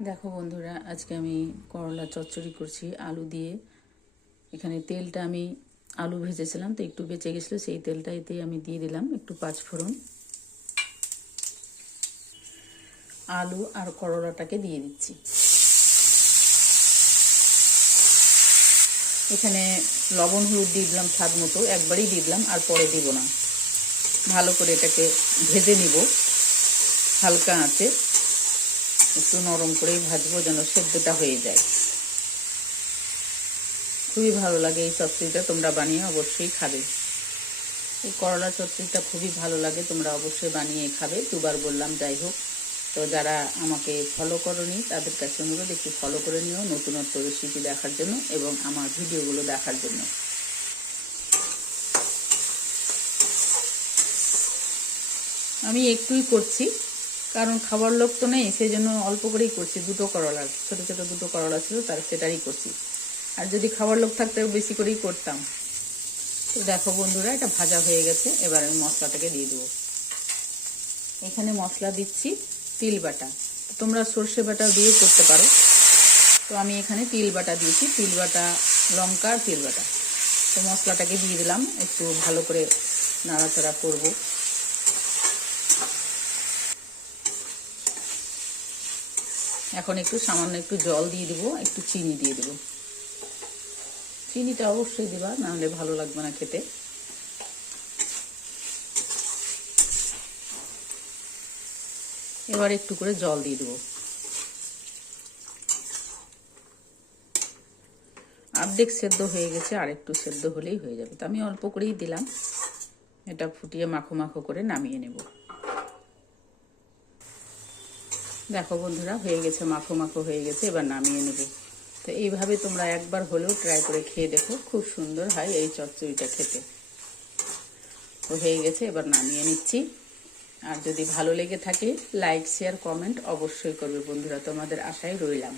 দেখো বন্ধুরা, আজকে আমি করলা চচ্চড়ি করছি আলু দিয়ে। এখানে তেলটা আমি আলু ভেজেছিলাম, তো একটু বেঁচে গেছিলো, সেই তেলটা এতেই আমি দিয়ে দিলাম একটু পাঁচফোড়ন। আলু আর করলাটাকে দিয়ে দিচ্ছি। এখানে লবণ হলুদ দিয়ে দিলাম স্বাদ মতো, একবারই দিয়ে দিলাম, আর পরে দিব না। ভালো করে এটাকে ভেজে নিব হালকা আঁচে, একটু নরম করেই ভাজবো যেন সেদ্ধটা হয়ে যায়। খুবই ভালো লাগে এই চচ্চড়িটা, তোমরা বানিয়ে অবশ্যই খাবে। এই করলা চচ্চড়িটা খুবই ভালো লাগে, তোমরা অবশ্যই বানিয়ে খাবে। দুবার বললাম, যাই হোক। তো যারা আমাকে ফলো করোনি তাদের কাছে অনুরোধ, একটু ফলো করে নিও নতুনত্ব রেসিপি দেখার জন্য এবং আমার ভিডিওগুলো দেখার জন্য। আমি একটুই করছি, কারণ খাবার লোক তো নেই, সেই জন্য অল্প করেই করছি। দুটো করলা, ছোটো ছোটো দুটো করলা ছিল, সেটারই করছি। আর যদি খাবার লোক থাকতে বেশি করেই করতাম। তো দেখো বন্ধুরা, এটা ভাজা হয়ে গেছে। এবার আমি মশলাটাকে দিয়ে দেবো। এখানে মশলা দিচ্ছি তিল বাটা, তোমরা সর্ষে বাটাও দিয়ে করতে পারো। তো আমি এখানে তিল বাটা দিয়েছি, তিল বাটা, লঙ্কা আর তিল বাটা। তো মশলাটাকে দিয়ে দিলাম, একটু ভালো করে নাড়াচাড়া করব। এখন একটু সামান্য একটু জল দিয়ে দেবো, একটু চিনি দিয়ে দেবো। চিনিটা অবশ্যই দেবা, নাহলে ভালো লাগবে না খেতে। এবার একটু করে জল দিয়ে দেবো। অর্ধেক সেদ্ধ হয়ে গেছে, আর একটু সেদ্ধ হলেই হয়ে যাবে। তো আমি অল্প করেই দিলাম। এটা ফুটিয়ে মাখো মাখো করে নামিয়ে নেব। দেখো বন্ধুরা, হয়ে গেছে, মাখো মাখো হয়ে গেছে। এবার নামিয়ে নেব। তো এইভাবে তোমরা একবার হলেও ট্রাই করে খেয়ে দেখো, খুব সুন্দর হয় এই চচ্চড়িটা খেতে। তো হয়ে গেছে, এবার নামিয়ে নিচ্ছি। আর যদি ভালো লেগে থাকে লাইক শেয়ার কমেন্ট অবশ্যই করবে বন্ধুরা, তোমাদের আশায় রইলাম।